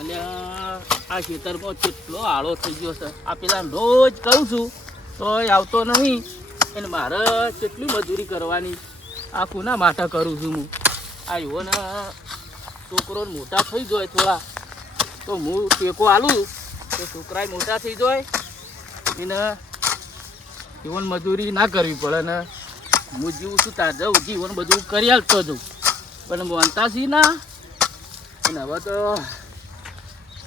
અલ્યા આ ખેતરમાં કેટલો આળો થઈ ગયો છે. આ પેલા રોજ કરું છું, તોય આવતો નહીં. અને મારે કેટલી મજૂરી કરવાની? આ કોના માટે કરું છું હું? આ યુવાના છોકરો મોટા થઈ જાય થોડા. તો હું ટેકો આલું, તો છોકરા મોટા થઈ જાય. એને જીવન મજૂરી ના કરવી પડે ને. હું જીવું છું, તાર જવું જીવન બધું કરી આલતો જઉં પણ માનતા છી ના. અને હવે તો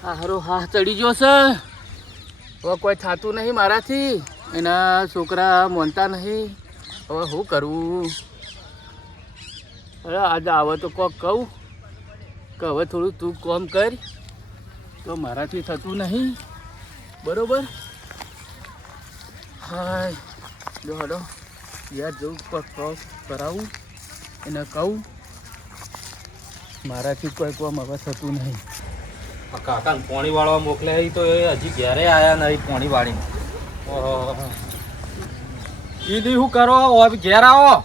હારો હા ચડી ગયો છે. હવે કોઈ થતું નહીં મારાથી. એના છોકરા માનતા નહીં. હવે શું કરવું અરે આજે આવે તો કોક કહું કે હવે થોડું તું કોમ કર. તો મારાથી થતું નહીં. બરોબર? હાય. જો હડો યાર જવું કોક ક્રોસ કરાવું એને કહું, મારાથી કોઈ કોમ હવે થતું નહીં. કાકાને પોણી વાળવા મોકલે તો એ હજી ઘેરે આયા નહીં પોણી વાળીને. ઓહો દી શું કરો? ઘેર આવો. હું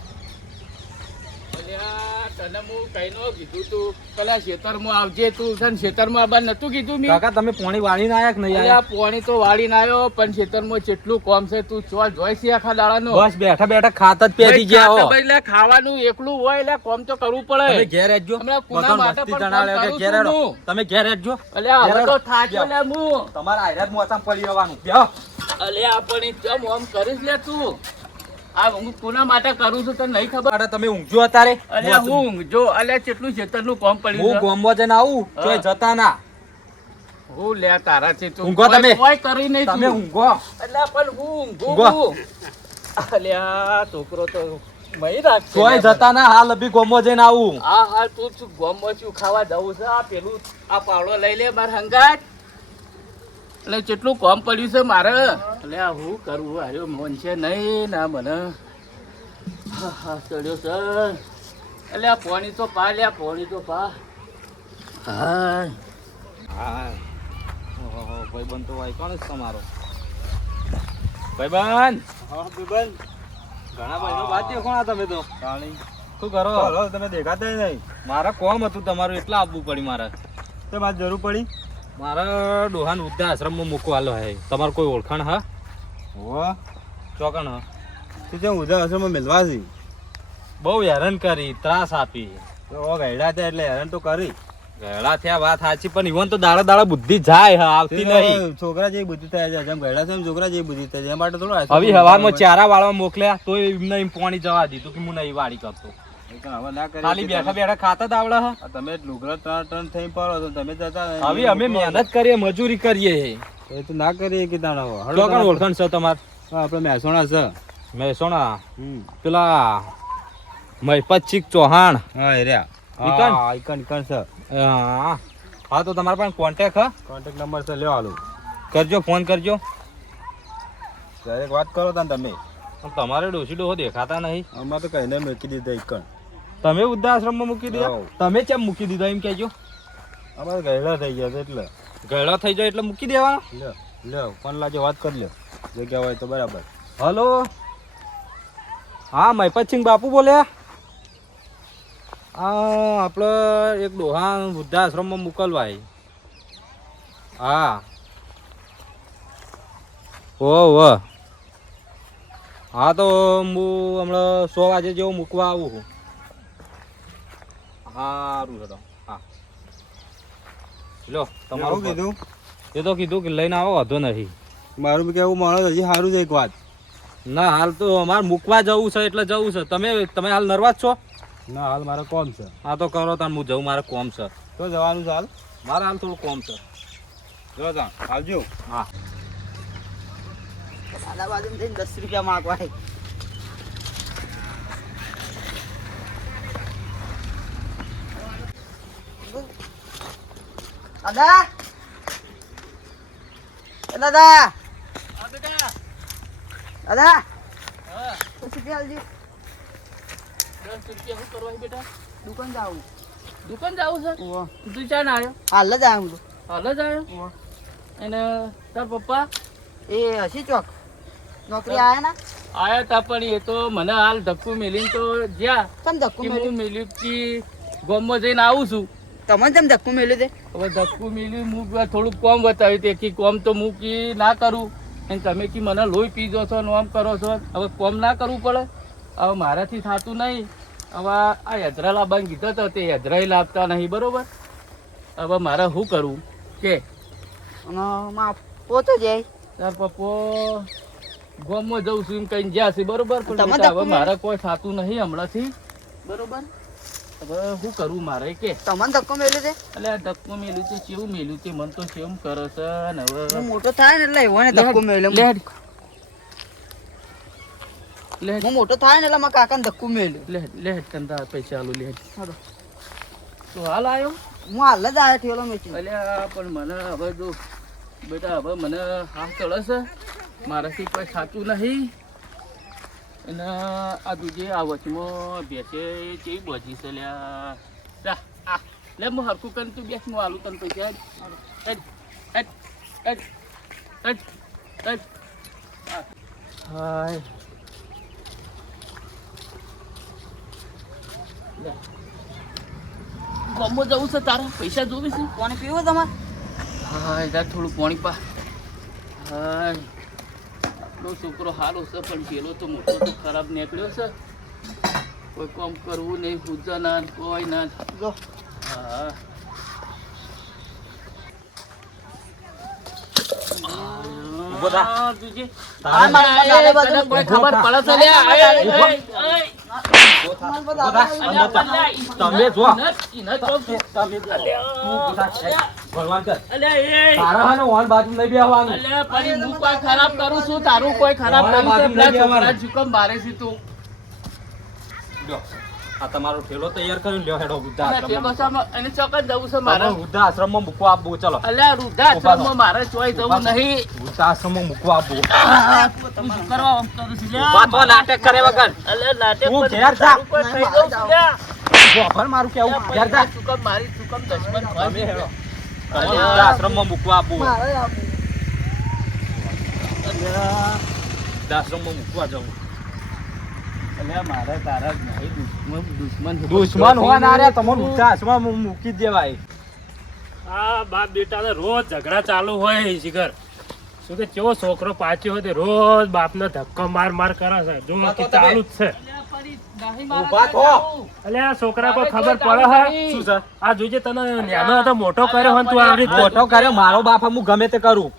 કઈનો કીધું તું. પેલા ખેતરમાં આવજે તું. છે ખેતરમાં આવવાનું નતું કીધું મેં. કાકા તમે પોણી વાળીને આયા નહીં આયા? પોણી તો વાળીને આવ્યો પણ ખેતરમાં કેટલું કોમ છે તું ચો જોઈ છે આખા દાડાનો. બસ બેઠા બેઠા ખાત જ પેટી ગયા હો. એટલે ખાવાનું એકલું હોય એટલે કોમ તો કરવું તમે ઘેર હેડજો હમણાં કુના માટે પણ જણાવે કામ કે કરું ઘેર છું તમે ઘેર હેડજો અલ્યા હવે તો થાક્યો લે હું. તમારા આયરાત મોસામાં પડી રહેવાનું. બેહો. અલ્યા પણ ચમ ઓમ કરીશ લે તું. આ હું કોના માટે કરું છું તને નહીં ખબર? અરે તમે ઊંઘજો અત્યારે. અલ્યા હું જો અલ્યા કેટલું ખેતરનું કોમ પડ્યું છે. ગોમમાં જઈને આવું હા. જતા ના. હું લે તારાથી તું. ઊંઘો તમે. કોઈ કરી નહીં તમે ઊંઘો. અલ્યા પણ હું ઊંઘું અલ્યા છોકરો તો. જતા ના હાલ અભી ગોમો જઈને આવું. હા હા તું છું ગોમો છું ખાવા જવું છે. આ પેલું આ પાવડો લઈ લે મારે હંગાત. એટલે કેટલું કોમ પડ્યું છે મારે. એટલે આ હું કરવું આયો મન છે નહીં ના મને. હા હા ચડ્યો સર એટલે આ પોણી તો પા લે આ પોણી તો પા. હા હા ઓહો ભાઈબંધ તો ભાઈ કોણ છે તમારો ભાઈબંધ! હા બીબન ઘણા ભાઈનો બાદ દેખો કોણ તમે તો? પાણી શું કરો? હલો તમે દેખાતા નહીં. મારે કોમ હતું તમારું એટલા આપવું પડી મારે. તો મારે જરૂર પડી? મારા ડોહાન વૃદ્ધા આશ્રમમાં મૂકવાલો હે. તમારે કોઈ ઓળખાણ હા? હોવા ચોકણ તું જેમ ઉધા અસરમાં મેળવા છે બહુ હેરાન કરી ત્રાસ આપી. તો ગયડા હતા એટલે હેરાન તો કરી. ગયડા થયા વાત સાચી પણ ઈવન તો દાડા દાડા બુદ્ધિ જાય હા આવતી નહીં. છોકરા જેવી બુદ્ધિ થાય છે જેમ ગયડા છે છોકરા જેવી બુદ્ધિ થાય છે. એ માટે થોડું હવે હવારમાં ચારા વાળવા મોકલ્યા તો એમને એમ પોણી જવા દીધું કે હું નહીં વાળી કરતો. ખાલી બેઠા બેઠા ખાતા તમે લુગડા ત્રણ ત્રણ થઈ પડો તો તમે જતા હવે અમે મહેનત કરીએ મજૂરી કરીએ. એ તો ના કરીએ કે તાણ હળો ચોકણ ઓળખાણ છે તમારે? આપણે મહેસાણા છે. મહેસાણા. પેલા મહિપતચીક ચૌહાણ. હા એ રહ્યા. ઇકન ઇકન ઇકન છે? હા. હા તો તમારા પાસે કોન્ટેક હા? કોન્ટેક નંબર છે લ્યો હાલો. કરજો ફોન કરજો. ડાયરેક્ટ વાત કરો તા તમે. પણ તમારે ડોસી ડોહો દેખાતા નહીં. અમારે તો કહીને મૂકી દીધા ઇકન તમે વૃદ્ધાશ્રમમાં મૂકી દીધા? તમે કેમ મૂકી દીધા એમ કહેજો. અમારે ગયડા થઈ ગયા છે એટલે. ગયડો થઈ જાય એટલે મૂકી દેવા લ્યો લ્યો ફોન લાગે વાત કરી લ્યો જગ્યા હોય તો બરાબર. હલો? હા મહિપતસિંહ બાપુ બોલ્યા? હા આપણે એક ડોહા વૃદ્ધાશ્રમમાં મોકલવાય. હા. ઓ ઓ હા, તો હું હમણાં સો વાગે જેવું મૂકવા આવું છું. સારું હા લો તમારું કીધું? એ તો કીધું કે લઈને આવો વાંધો નથી મારું બી કેવું માણસ હજી સારું છે એક વાત. ના હાલ તો અમારે મૂકવા જવું છે એટલે જવું છે. તમે તમે હાલ નર્વાસ છો? ના હાલ મારે કોમ છે. હા તો કરો તાર હું જઉં મારે કોમ છે. તો જવાનું છે હાલ. મારે હાલ થોડું કોમ છે. જો તા આવજો. હા. દાદા બાજુ થઈને દસ રૂપિયા માગવા દાદા? દાદા? દાદા? દુકાન જાવું. દુકાન જાવું છે? તું ચાલ આવ્યો હાલ જ આવ્યો હાલ જ આવ્યો અને તાર પપ્પા? એ હસી ચોક. નોકરી આયા ના? આયા તા પણ એ તો મને હાલ ધક્કું મેલીને તો જ્યાં પણ ધક્કું મેલ્યું? મેલ્યું કે ગામમાં જઈને આવું છું. તમને તેમ ધક્કું મેલ્યું તે? હવે ધક્કું મેલ્યું હું થોડુંક કોમ બતાવ્યું તે કે કોમ તો હું કી ના કરું. અને તમે કી મને લોહી પીજો છો ને આમ કરો છો હવે કોમ ના કરવું પડે. હવે મારાથી થતું નહીં. હવે આ યદ્રા લાવવાનું કીધો તો તે યદ્રાય લાવતા નહીં બરોબર? હવે મારે શું કરવું? કે? પોતો જાય. તાર પપ્પો ગોમમાં જઉં છું એમ કહીને જ્યાં છે બરોબર? પણ હવે મારે કોઈ થતું નહીં હમણાંથી. બરોબર? હવે શું કરવું મારે કે? તમને ધક્કો મેલ્યું તે એટલે આ ધક્કો મેલ્યું છે કેવું મેલ્યું છે? મન તો કેવું કરે છે ને હવે? હું મોટો થાય ને એટલે એવો ને ધક્કો મેલ્યો. લે હું મોટો થાય ને એટલે મારા કાકાને ધક્કું મેલ્યું. લે લે હેડ પૈસા આલું લે તો હાલ આવ્યો હું હાલ જ આવ્યો ઠેલો મેચી. અલ્યા પણ મને હવે જો બેટા હવે મને હાથ ચડે છે. મારાથી કોઈ સાચું નહીં. અને આ જે આ વચમાં બેસે કેવી બધી છે લ્યા. લે હું હરખું કરીને તું બેસ હું આલુ તને પૈસા. હેડ. હેડ, હેડ, હેડ, હેડ, હેડ. હાય. ગમો જવું છે તારા પૈસા જોવે છે? પાણી પીવો તમારે? હાય જા થોડું પાણી પા. હાય. આપણો છોકરો સારો છે પણ પેલો તો મોટો તો ખરાબ નીકળ્યો છે કોઈ કામ કરવું નહીં પૂજા ના કોઈ ના જો હા તમે જો. તમે ભગવાન કર. તારા હાને ઓન બાજુ નહીં બેહવાનું. અલ્યા, પણ હું કોઈ ખરાબ કરું છું? તારું કોઈ ખરાબ મારા કર્યું છે? પેલા છોકરા જુકમ મારે છે તું. લ્યો, આ તમારો ઠેલો તૈયાર કર્યો લ્યો હેડો વૃદ્ધા અને આશ્રમમાં. જવું છે મારે. આશ્રમમાં મૂકવા આપવું ચલો. અલ્યા વૃદ્ધાશ્રમમાં મારે ચોય જવું નહીં. વૃદ્ધા આશ્રમમાં મૂકવા આપવું તું શું કરવા છું નાટક કરે વગર. અલ્યા, નાટક હું ઘેર જા. તારું થઈ જાઉં છું? લ્યા. મારું કેવું? ઘેર જા. પણ મારી શું કામ હોય? હેડો. તમે અલ્યા. વૃદ્ધા આશ્રમમાં મૂકવા આશ્રમમાં જવું મારે તારા દુશ્મન દુશ્મન રે મૂકી. દેવાય. આ બાપ બેટાને રોજ ઝઘડા ચાલુ હોય શિખર. શું કે કેવો છોકરો પાછો હોય તે રોજ બાપને ધક્કો માર માર કરે છે. જો ચાલુ જ છે. અલ્યા, છોકરા પર ખબર પડે ચાલુ શું છે? આ જોજે તને નાનો હતો મોટો કર્યો હોય તું આવી મોટો કર્યો? મારો બાપ હું ગમે તે કરું.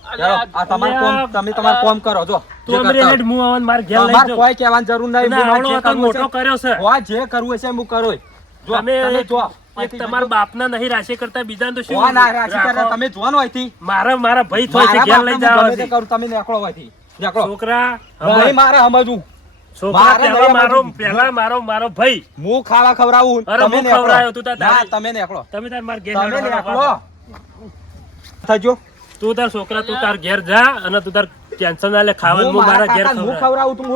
આ તમારું કોમ તમે તમારું કોમ કરો જો. તું અમરે હેડ મું આવન માર ઘેર લઈ તમારે કોઈ કહેવાની જરૂર નહીં. હું આવડો મોટો કર્યો છે. હોય જે કરવું હશે હું કરું. જો તમે તમે જો. તમારા બાપના નહીં રાશિ કરતા બીજાને તો શું ના રાશિ કરે રાખો? તમે જોવાનું હોયથી મારા મારા ભાઈ થોય છે ઘેર લઈ જાવ તમે નીકળો હોયથી છોકરા મારે સમજવું. છોકરા પહેલા મારો પહેલા મારો મારો ભાઈ. હું ખાવા ખવડાવું તમે. તું તાર ના તમે નીકળો. તમે તાર માર ઘેર તમે હેડો, નીકળો. થજો તું તાર છોકરા તું તાર ઘેર જા અને તું તાર ટેન્શન ના લે ખાવાનું હું મારા ઘેર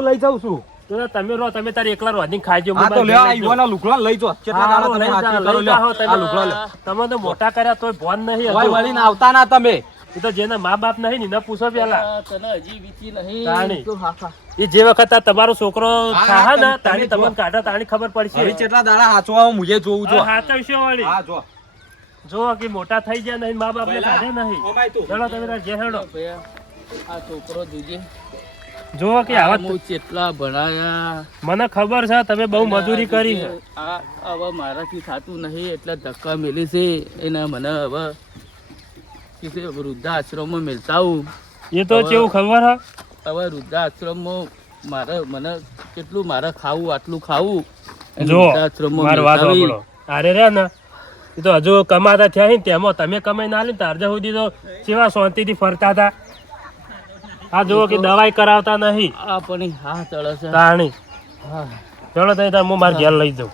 લઈ જાઉં છું. તું તમે રહો તમે તાર એકલા રોધીને ખાજો તો લ્યો આ યુવાના લુગડા લઈ જાઓ. કેટલા દાડા તમે લઈ કરો લ્યો. આ લુગડા લ્યો. તમે તો મોટા કર્યા તોય ભોન નહીં વળીને આવતા ના તમે. એ તો જેના મા બાપ નહીં ને પૂછો પેલા. તને હજી વીતી નહીં. જો હા એ જે વખત આ તમારો છોકરો થાહા ને તમે- તાણી તમને કાઢા તાણી ખબર હવે કેટલા દાડા હાચવા હું મુજે જોઉં છું હા વિશે વાળી. હા જો જો કે મોટા થઈ ગયા નહીં મા બાપ ને કાઢે નહીં. તું. ચલો તમે તાર ઘેર હેડો. આ છોકરો જોજે. જો કે આવા હું કેટલા ભણાયા. મને ખબર છે તમે બહુ મજૂરી કરી છે. આ હવે મારાથી થાતું નહીં એટલે ધક્કા મેલી છે. એના મને હવે કીધે વૃદ્ધાશ્રમમાં મળતા હું એ તો કેવું ખબર હે? હવે વૃદ્ધાશ્રમમાં મારે મને કેટલું મારે ખાવું આટલું ખાવું. જો મારી વાત સાંભળો અરે રે ને. એ તો હજુ કમાતા થયા ને તેમાં તમે કમાઈ ના લે ને તારજા સુધી તો કેવા શાંતિથી ફરતા હતા. આ જુઓ કે દવાઈ કરાવતા નહીં. આ પણ હા ચડે છે. તાણી હા. ચલો તો તાર હું મારા ઘેર લઈ જાઉં.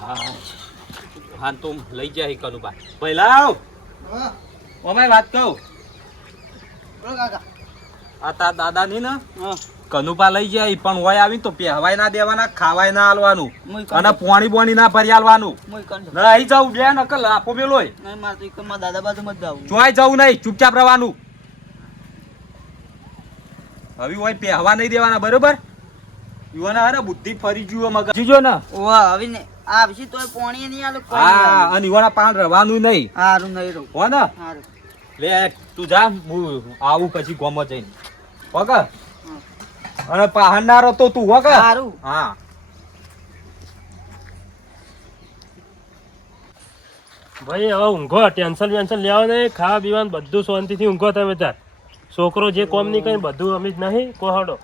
હા. હા તો લઈ જાય કનુભાઈ. પહેલા આવ. હા. ઓમાય વાત કહું? બોલો કાકા. આ તા દાદા ની? ને કનુપા લઈ જાય પણ હોય આવીને તો પહેવાય ના દેવાના ખાવાય ના આલવાનું. અને પોણી બોણી ના ભરી આલવાનું. અહીં જાઉં બે નકલ લાફો મેલોય નહીં મારે તો એક મારા દાદા બાજુમાં જ જવું જોઈ જવું નહીં ચૂપચાપ રહેવાનું. હવે હોય પહેવા નહીં દેવાના બરોબર? યુવાના ને બુદ્ધિ ફરી જુઓ મગજ. જીજો ને. વાહ હવે ને આવશે તોય પોણી નહીં આલો હા. અને યુવાના પાન રવાનું નહીં. હારું નહીં રહું. હો ને? હારું. લે તું જા હું આવું પછી ગોમો જઈને. હોક અને પાહણનારો તો તું વગર હારું. હા. ભાઈ હવે ઊંઘો ટેન્શન વેન્શન લેવા નહીં. ખાવા પીવાનું બધું શાંતિથી ઊંઘો તમે તાર છોકરો જે કોમ નહીં કઈ બધું અમે જ નહીં કોહડો.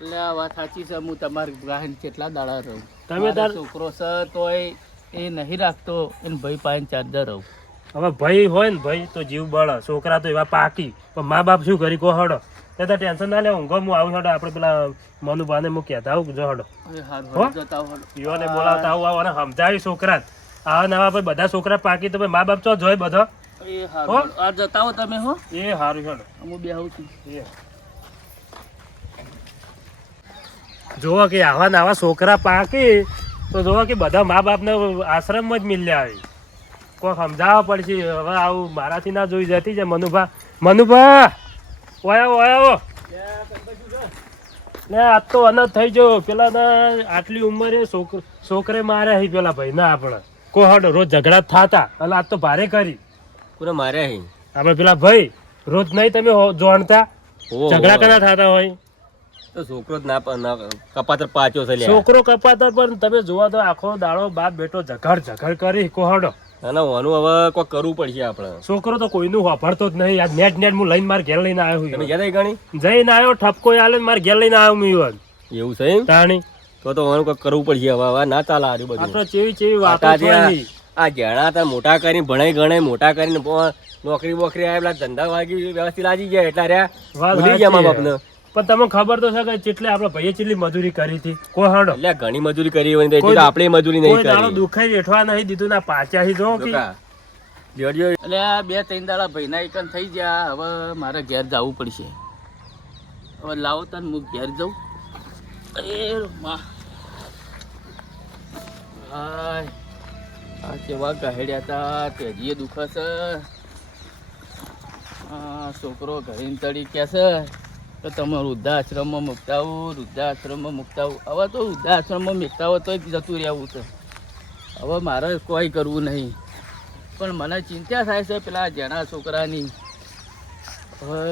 એટલે આ વાત સાચી છે હું તમારી ગાહન કેટલા દાડા રહું. તમે તાર છોકરો છે તોય એ નહીં રાખતો એને ભાઈ પાસે ચાર્જર રહું. હવે ભાઈ હોય ને ભાઈ તો જીવ બળ છોકરા તો એવા પાકી. પણ મા બાપ શું કરી કોહડો તે તો ટેન્શન ના લે ઊંઘો હું આવું હડો આપણે પેલા મનુભાને હું કહેતા આવું જો હડો. યુવાને બોલાવતા આવું આવો અને સમજાવી છોકરા. આવા નવા ભાઈ બધા છોકરા પાકી તો ભાઈ મા બાપ ચો જોય બધો? એ આ જતા હો તમે હો? એ સારું હડો. હું બેહું છું. એ. જોવો કે આવા નવા છોકરા પાકે તો જોવો કે બધા મા બાપને આશ્રમમાં જ મિલ્યા આવી કોઈ સમજાવવા પડશે. હવે આવું મારાથી ના જોઈ જતી છે મનુભા. મનુભા! ઓયા ઓયા ને આજ તો અનંત થઈ ગયો. પેલા ના આટલી ઉંમરે છોકર છોકરે માર્યા હી પેલા ભાઈ ના આપણે કોહડ રોજ ઝઘડા થાતા. અને આજ તો ભારે કરી. પૂરા માર્યા હી? આપણે પેલા ભાઈ રોજ નહીં તમે જાણતા. ઝઘડા કના થતા હોય? તો છોકરો જ ના કપાતર પાછો છે છોકરો કપાતર પણ તમે જોવા તો આખો દાડો બાપ બેટો ઝઘડ ઝઘડ કરી કોહડો ના ના ઓનું હવે કોઈ કરવું પડશે આપણે. છોકરો તો કોઈનું વાપરતો જ નહીં. નેટ નેટ હું લઈને માર ઘેર લઈને આવ્યો તમે ગયા ગણી? જઈને આવ્યો ઠપકો આલે માર ઘેર લઈને આવ્યો હું ઈવન. એવું છે તાણી. તો તો ઓનું કોઈ કરવું પડશે હવે હવે ના ચાલે આર્યું બધું. આપણે ચેવી ચેવી વાત આ- ઘેણા હતા મોટા કરીને ભણાઈ ગણાય મોટા કરીને નોકરી બોકરી આવે પેલા ધંધા વાગી વ્યવસ્થિત લાગી ગયા એટલા રહ્યા ભૂલી ગયા મા બાપને. પણ તમને ખબર તો છે કે ચેટલે આપણે ભાઈએ ચેટલી મજૂરી કરી હતી? કોહડો એટલે ઘણી મજૂરી કરી હોય તો આપણે મજૂરી નહીં કરી. દુખાઈ વેઠવા નહીં દીધું ના પાછા હી જો કે. એટલે આ બે ત્રણ દાડા ભાઈના એકન થઈ ગયા. હવે મારે ઘેર જવું પડશે. હવે લાવો તને હું ઘેર જાઉં. એ આ કેવા કહેડ્યા હતા તેજીએ દુખે છે આ છોકરો ઘરે તળી કે છે તો તમે વૃદ્ધાશ્રમમાં મૂકતા આવું વૃદ્ધાશ્રમમાં મૂકતા આવું હવે તો વૃદ્ધાશ્રમમાં મૂકતા હોય તો જતું રહેવું છે. હવે મારે કોઈ કરવું નહીં. પણ મને ચિંતા થાય છે પેલા જેના છોકરાની. હવે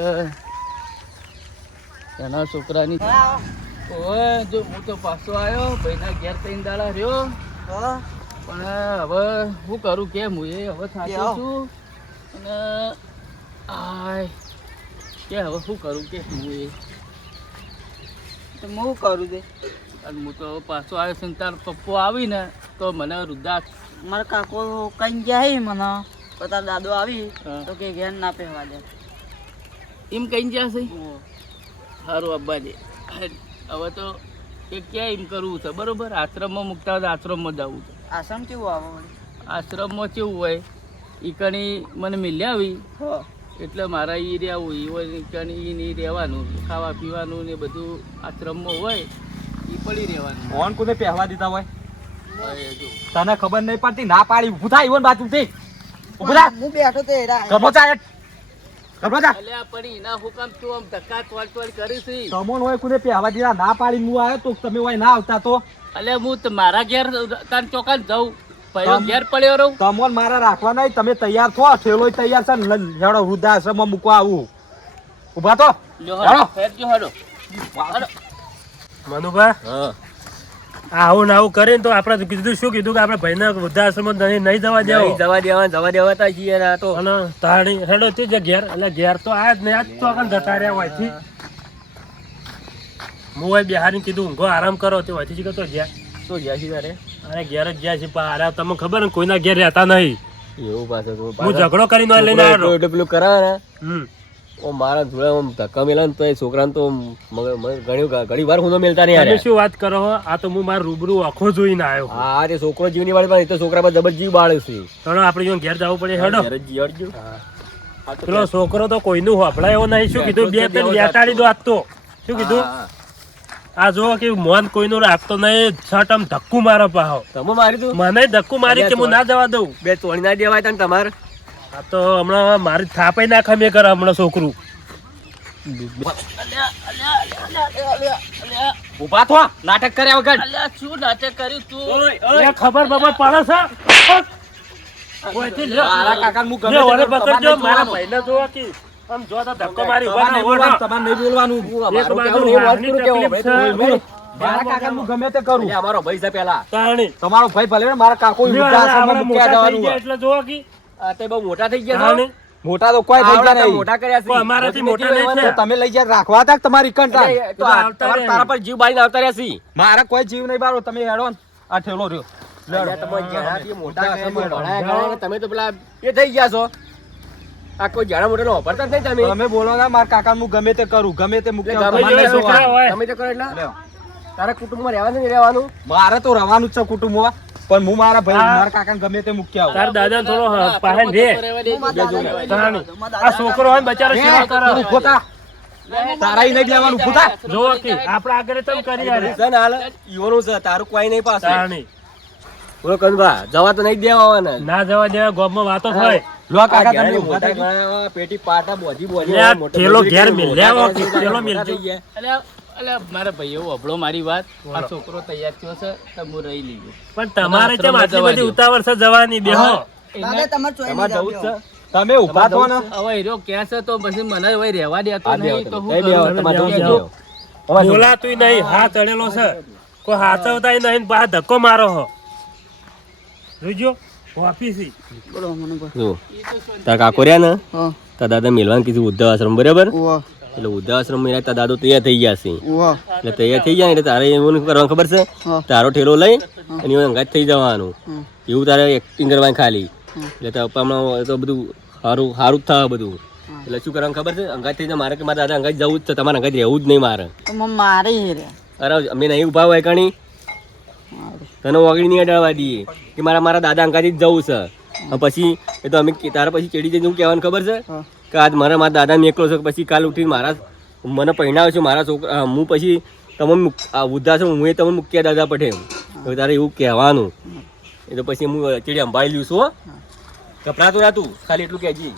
જેના છોકરાની. જો હું તો પાછો આવ્યો ભાઈના ઘેર ત્રણ દાડા રહ્યો. પણ હવે હું કરું કેમ હું એ હવે સાચું છું. અને આય. કે હવે શું કરું કે હું એ? તો હું કરું છે અને હું તો પાછો આવ્યો છું તાર પપ્પો આવીને તો મને વૃદ્ધા મારા કાકો કઈ ગયા હે મને? તાર દાદો આવી. તો કે ઘેર ના પહેવા દે. એમ કઈ ગયા છે? ઓ. સારું અબ્બાજી. હવે તો એ ક્યાં એમ કરવું છે? બરોબર? આશ્રમમાં મૂકતા હોય આશ્રમમાં જવું છે. આશ્રમ કેવું આવે? આશ્રમમાં કેવું હોય? એ કણી મને મિલ્યા આવી. એટલે મારા એ રહેવું એ હોય ઈ કણી નહીં રહેવાનું ખાવા પીવાનું ને બધું આશ્રમમાં હોય એ પડી રહેવાનું. ફોન કોને પહેવા દીધા હોય? તને ખબર નહીં પડતી ના પાડી ઊભું થાય ઈવન બાજુ થી ઊભું થા હું બેઠો તે એરા ગભો ચા. ગભો ચા અલ્યા પડી ના હુકમ તું આમ ધક્કા તોડ તોડ કરી છે તમોન હોય કોને પહેવા દીધા ના પાડી હું આવ્યો તો તમે હોય ના આવતા તો? અલે હું તો મારા ઘેર તાર ચોકાન જાઉં. તમોન મારા રાખવા નહીં તમે તૈયાર થો થેલો તૈયાર છે ને હેડો વૃદ્ધાશ્રમમાં મૂકવા આવું. ઊભા તો. લ્યો હાલો. હડો. ફેર જો હડો. હડો. મનુભા હા. આવું ને આવું કરીને તો આપણે કીધું શું કીધું કે આપણે ભાઈને વૃદ્ધાશ્રમ નહીં નહીં જવા દેવા. જવા દેવા જવા દેવાતા છીએ ને આ તો. અને તાણી હેડો તે જે ઘેર એટલે ઘેર તો આ જ નહીં આજ તો આગળ જતા રહ્યા હોયથી. હું હોય બિહારી કીધું ઊંઘો આરામ કરો તે હોયથી જ તો ગયા તો ગયા છીએ તારે? અરે ઘેર જ ગયા છે પણ તમને ખબર ને કોઈના ઘેર રહેતા નહીં. એવું પાછું તો હું ઝઘડો કરીને લઈને આવ્યો. એટલે પેલું કરાવે ને. હમ. ઓ મારા જોડે આમ ધક્કા મેલા ને તો એ છોકરાને તો ઘણી ઘણી વાર હું મેલતા નહીં તમે શું વાત કરો? આ તો હું મારા રૂબરૂ આખો જોઈને આવ્યો હા તે છોકરો જીવની વાળી પણ એ તો છોકરા પર જબર જીવ બાળે છે. ચલો આપણે જો ઘેર જવું પડે હેડો. ઘેર જીવડજો. તો પેલો છોકરો તો કોઈનું હોફળાય એવો નહીં. શું કીધું? બે ત્રણ બેટાડી દો આજ તો. શું કીધું? આ જો કે મોન કોઈનું રાખતો નહીં છટ આમ ધક્કું મારો પાહો. તમે મારી દઉં મને ધક્કું મારી કે હું ના જવા દઉં? બે તોડી ના દેવાય તને તમારે? આ તો હમણાં મારી થાપાઈ નાખા મેં કરે હમણાં છોકરું. અલ્યા, અલ્યા, અલ્યા, અલ્યા, અલ્યા, અલ્યા, ઊભા થો નાટક કર્યા વગર. શું નાટક કર્યું તું? ખબર બબર પડે છે? ઓયથી લ્યો. મારા કાકા હું ગમે લ્યો, તે ઓને કરું, પકડજો, તમારે મારા ભાઈને જોવો કે આમ જો તો ધક્કો મારી ઊભા ના બોલવાનું, તમારે નહીં બોલવાનું. એક બાજુ કહેવું હાથની નહીં, વાત તકલીફ છે. મારા કાકા હું ગમે તે કરું. અમારો ભાઈ છે પેલા. તાણી. તમારો ભાઈ ભલે મારા કાકો મોટા થઈ ગયા એટલે જોવો કે. તે બહુ મોટા થઈ ગયા તાણી. મોટા તો કોઈ થઈ ગયા મોટા કર્યા છે. અમારાથી મોટા નહીં છે. તમે લઈ ગયા રાખવા હતા તમારી એટલે તો તારા પર જીવ બાઈ આવતા રહ્યા છે. મારા કોઈ જીવ નહીં બારો. તમે હેડો આ ઠેલો રહ્યો. તમે તો પેલા એ થઈ ગયા છો. આ કોઈ જાડા મોટા વાપરતા જ નહીં તમે. તમે બોલો ના મારા કાકા હું ગમે તે કરું ગમે તે મૂકી ગમે તો કરો એટલે. તારા કુટુંબમાં રહેવાનું રહેવાનું? મારે તો રહેવાનું જ છે કુટુંબમાં પણ હું મારા ભાઈ મારા કાકા ગમે તે મૂકી આવું. તારા દાદા થોડો હ- પાહે રે આ છોકરો હોય ને બચારો સેવા કરે. થા. તારા ઈ નહીં લેવાનું ઊભું જો આપણે આગળ તમ કરી આલે. છે. હાલ ઈવોનું છે તારું કોઈ નહીં પાછું. બોલો કંદભા જવા તો નહીં દેવા ને ના જવા દેવા ગોમમાં વાતો થાય. લો કાકા તમે મોટા થઈ પેટી પાટા બોધી બોધી મોટો થેલો ઘેર મિલ. લેવો થેલો મિલ મેલજો. અલે ગયા. અલ્યા અલ્યા મારા ભાઈઓ વભળો મારી વાત. આ છોકરો તૈયાર થયો છે તો હું રહી લીધું પણ તમારે કેમ આટલી બધી ઉતાવળ છે જવાની દેહો તમે તમાર ચોઈ જવું છે. તમે ઊભા થો ને હવે હીરો ક્યાં છે તો પછી મને હવે રહેવા દેતો નહીં તો. હું. બોલાતું નહીં હાથ અડેલો છે. કોઈ હાથવતા નહીં બહાર ધક્કો મારો હો. જોજો ઓફિસી બોલો મને જો તારા કાકો રહ્યા ને? હા, દાદા મેલવાન કીધું વૃદ્ધાશ્રમ બરાબર? એટલે એટલે આશ્રમ મેળા તા દાદો તૈયાર થઈ ગયા છે. એટલે તૈયાર થઈ જાય એટલે તારે એવું કરવાનું ખબર છે? તારો ઠેલો લઈ અને એવું અંગાત થઈ જવાનું. એવું તારે એક્ટિંગ કરવાની ખાલી. એટલે તારા પપ્પામાં તો બધું સારું સારું જ થાય બધું. એટલે શું કરવાનું ખબર છે? અંગાજ થઈ જાય મારે કે મારા દાદા અંગાજ જવું જ છે તમારે અંગાજ રહેવું જ નહીં મારે. તો મારે અરે અમે નહીં ઊભા હોય કણી. તને વગડી નહીં અડાડવા દઈએ કે મારા મારા દાદા અંકાથી જ જવું છે. પછી એ તો અમે તારા પછી ચડી જઈને હું કહેવાનું ખબર છે? કે આજ મારા મારા દાદાને એકલો છે પછી કાલ ઉઠીને મારા મને પહેણાવ છે મારા છોકરા હું પછી તમે વૃદ્ધા છું હું એ તમને મૂક્યા દાદા પઠે હવે તારે એવું કહેવાનું. એ તો પછી હું ચડી સંભાળી લઉં છું હો. ગભરાતું ના તું ખાલી એટલું કહેજી.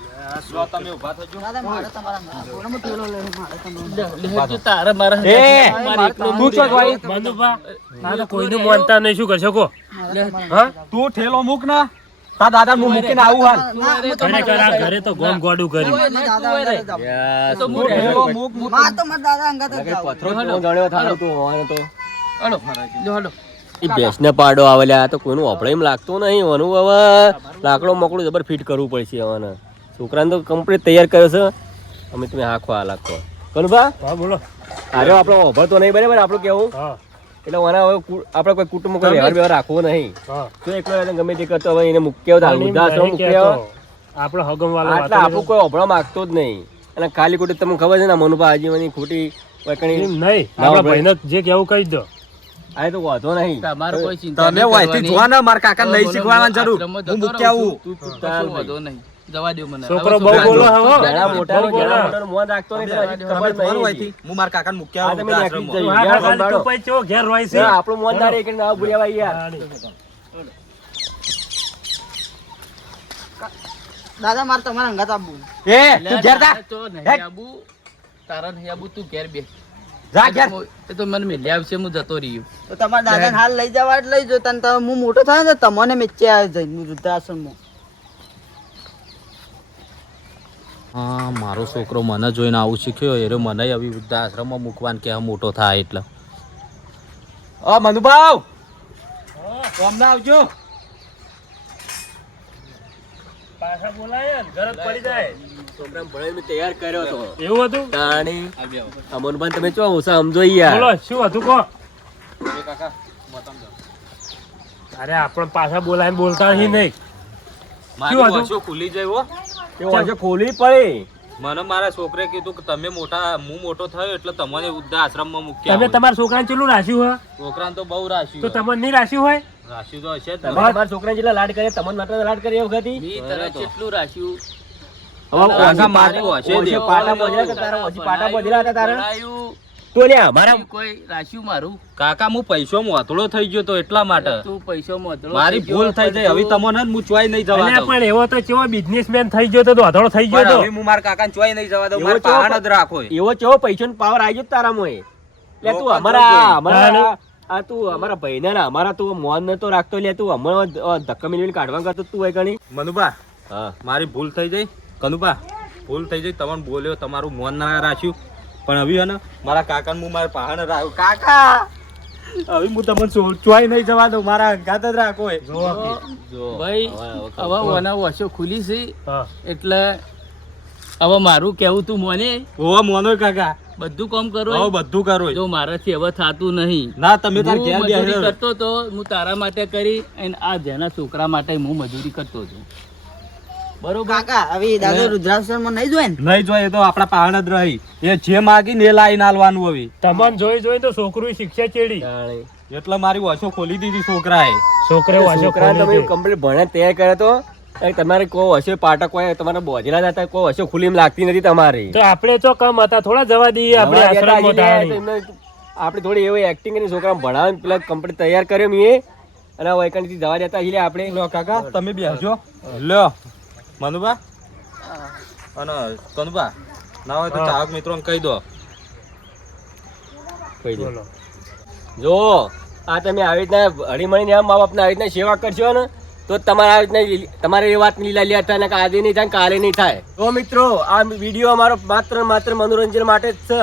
કોઈનું માનતા નહીં શું કરશો કો મારે તમારા. હા? તું ઠેલો મૂક ના. તા દાદા હું મૂકીને આવું હાલ. ના, હું તો ખરેખર આ ઘરે તો ગોમ ગોડું કર્યું મારા દાદા અંગાત જ જાઉં. યાર, તો તું હું ઠેલો મૂક મૂક તો મારા દાદા અંગાત પથરો થાળો તો હોવાનો તો. હલો. હલો. એ ભેંસને પાડો આવેલા તો કોઈનું અપડે એમ લાગતું નહીં ઓનું હવે લાકડો મોકડું જબર ફિટ કરવું પડશે હવે છોકરાને તો કમ્પ્લીટ તૈયાર કર્યો છે. અમે તમે હાખો આ લાગતો. કનુભા? હા બોલો. અરે આપણો ઓભર તો નહીં બરાબર? આપણું કેવું? એટલે ઓના હવે આપણે કોઈ કુટુંબ કોઈ વ્યવહાર વ્યવહાર રાખવો નહીં. હા. તો એકલો એને ગમે તે કરતો હવે એને મૂક્યો હતા વૃદ્ધાશ્રમ મૂક્યો. આપણો હગમ વાળો એટલે આપણું કોઈ ઓભળો માંગતો જ નહીં. અને ખાલી ખોટી તમને ખબર છે ને મનુભા આજીવનની ખોટી કઈ નહીં. આપણા ભાઈને જે કેવું કહી દો. આ તો વાંધો નહીં. તમારે કોઈ ચિંતા તમે વાંચી વાયથી કરવાની. જોવા ને મારા કાકા નહીં શીખવાના જરૂર. હું મૂક્યા હું વાંધો નહીં. જવા દ્યો મને. છોકરો બહુ બોલો. હવે. ઘણા મોટા. ઘણા મોટાનું મોં રાખતો નહીં ખબર નહીં વાયથી. હું મારા કાકાને મુક્યા આ તમે વૃદ્ધાશ્રમમાં. જઈ. યાર, સંભાળો. તું પછી ચેવો ઘેર રોય છે આપણો મોં ના રે કે ના ભૂલ્યા ભાઈ યાર દાદા મારે તમારા અંગાત આબુ એ તું ઘેર જા તો નહીં આબુ. તારા નહીં આબુ, તું ઘેર બે. જા ઘેર એ તો મને મેલ્યા આવશે હું જતો રહ્યો તો તમારા દાદાને હાલ લઈ જવા લઈ જો તને તમે હું મોટો થાય ને તમને મેચ્યા જઈને વૃદ્ધાશ્રમમાં હા મારો છોકરો મને જોઈને આવું શીખ્યો. એ મને આવી વૃદ્ધાશ્રમમાં મૂકવાન કે મોટો થાય એટલે. અ મનુભાવ! અમને આવજો. પાછા બોલાય ને, ઘર પડી જાય. છોકરાને ભણાવીને તૈયાર કર્યો હતો એવું હતું? તાણી અમનભાઈ તમે ચો ઓછા સમજો યાર. બોલો શું હતું કહો? અરે આપણે પાછા બોલાય બોલતા નહીં. શું હતું? વાંચો ખુલી જાય હો કે વાંચો ખોલવી મને મારા છોકરે કીધું કે તમે મોટા હું મોટો થયો એટલે તમને વૃદ્ધાશ્રમમાં મૂક્યા તમે. તમારા છોકરાને ચેલું રાખ્યું હોય? છોકરાને તો બહુ રાશિ તો તમને નહીં રાખ્યું હોય? રાશિ તો હશે તમારા છોકરાને જેટલા લાડ કરે તમને નટને લાડ કરી એ વખતે કેટલું રાખ્યું. હવે પાટા- બોધ્યા તારા પાટા બોધેલા હતા તારા. તો લે અમારા કોઈ રાખ્યું મારું? કાકા હું પૈસો મોતળો થઈ ગયો તો એટલા માટે. તું પૈસો મોતરો મારી ભૂલ થઈ જાય. હવે તમને હું ચોઈ નહીં જવા દઉં. પણ એવો તો ચેવો બિઝનેસમેન થઈ ગયો તો ધોધડો થઈ ગયો તો. હવે હું મારા કાકાને ચોઈ નહીં જવા દઉં. મારા ચો- જ રાખો એવો ચેવો પૈસો પાવર આવી ગયો તારા મોય લે તું અમારા. અમારા આ તું અમારા ભાઈને ને અમારા તું મોન નતો રાખતો લે તું હમણાં ધક્કા મિલવીને કાઢવા કરતો તું હોય ગણી. મનુભા હા. મારી ભૂલ થઈ જઈ કનુભા ભૂલ થઈ જાય. તમને બોલ્યો તમારું મોન ના રાખ્યું. પણ હવે હે ને મારા કાકાને હું મારા પહાડ રાખ. કાકા! હવે હું તમને સો- નહીં જવા દઉં મારા અંગાત જ રાખો એ. જો કે. જો. ભાઈ હવે- હવે હવે ઓના વસો ખુલી છે. એટલે હવે મારું કેવું તું મોને? હોવા મોનો કાકા. બધું કામ કરો હવે બધું કરો જો મારાથી હવે થતું નહીં. ના તમે તાર ઘેર કરતો તો હું તારા માટે કરી અને આ જેના છોકરા માટે હું મજૂરી કરતો હતો બરોબર? કાકા હવે દાદા રુદ્રાક્ષરમાં નહીં જોયે ને? નહીં જોઈએ તો આપણા પહાડ જ રહી. એ જે માગી ને એ લાઈને આલવાનું હવે. તમને જોઈ જોઈ તો છોકરું શિક્ષા ચેડી. એટલે મારી વાસો ખોલી દીધી છોકરાએ. છોકરે વાંચો છોકરાને તમે કમ્પ્લીટ ભણે તૈયાર કર્યો તો તમારે કોઈ હશે પાટા કોઈ તમારે બોજેલા હશે લાગતી નથી તમારી. તો આપણે તો કમ હતા થોડા જવા દઈએ આપણે લે, એમને આપણે થોડી એવી એક્ટિંગ કરીને છોકરા ભણાવીને પેલા કંપની તૈયાર કર્યો મેં. અને આ વૈકણથી જવા દેતા આપડે આપણે. લો કાકા તમે બેસજો. લ્યો મનુબા અને કનુબા ના હોય તો ચાહક મિત્રો કહી દો. કહી દો. જો આ તમે આવી રીતના હળીમળીને આમ મા બાપને આવી રીતના સેવા કરશો ને તો તમારે આવી રીતના તમારે એ વાત લીલા લીલા થાય કે આજે નહીં થાય કાલે નહીં થાય. તો મિત્રો આ વીડિયો અમારો માત્ર માત્ર મનોરંજન માટે જ છે.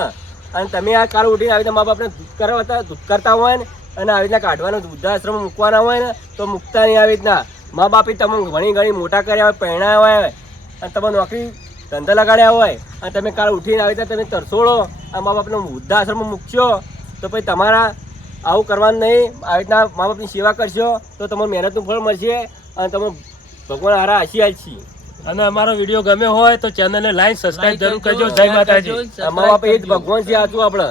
અને તમે આ કાલ ઉઠીને આવી રીતે મા બાપને કરાવતા કરતા હોય ને અને આવી રીતના કાઢવાનો વૃદ્ધાશ્રમ મૂકવાના હોય ને તો મૂકતા નહીં આવી રીતના. મા બાપે તમે ઘણી ઘણી મોટા કર્યા હોય પહેણાયા હોય અને તમે નોકરી ધંધા લગાડ્યા હોય અને તમે કાલ ઉઠીને આવી તમે તરસોડો આ મા બાપને વૃદ્ધાશ્રમમાં મૂકશો તો પછી તમારા આવું કરવાનું નહીં આવી રીતના મા બાપની સેવા કરશો તો તમારું મહેનતનું ફળ મળશે અને તમે ભગવાન હારા આશીર્વાદ છીએ અને અમારો વીડિયો ગમ્યો હોય તો ચેનલને લાઈક સબસ્ક્રાઈબ જરૂર કરજો જય માતાજી. મા બાપ એ જ ભગવાન છે આચું આપણે.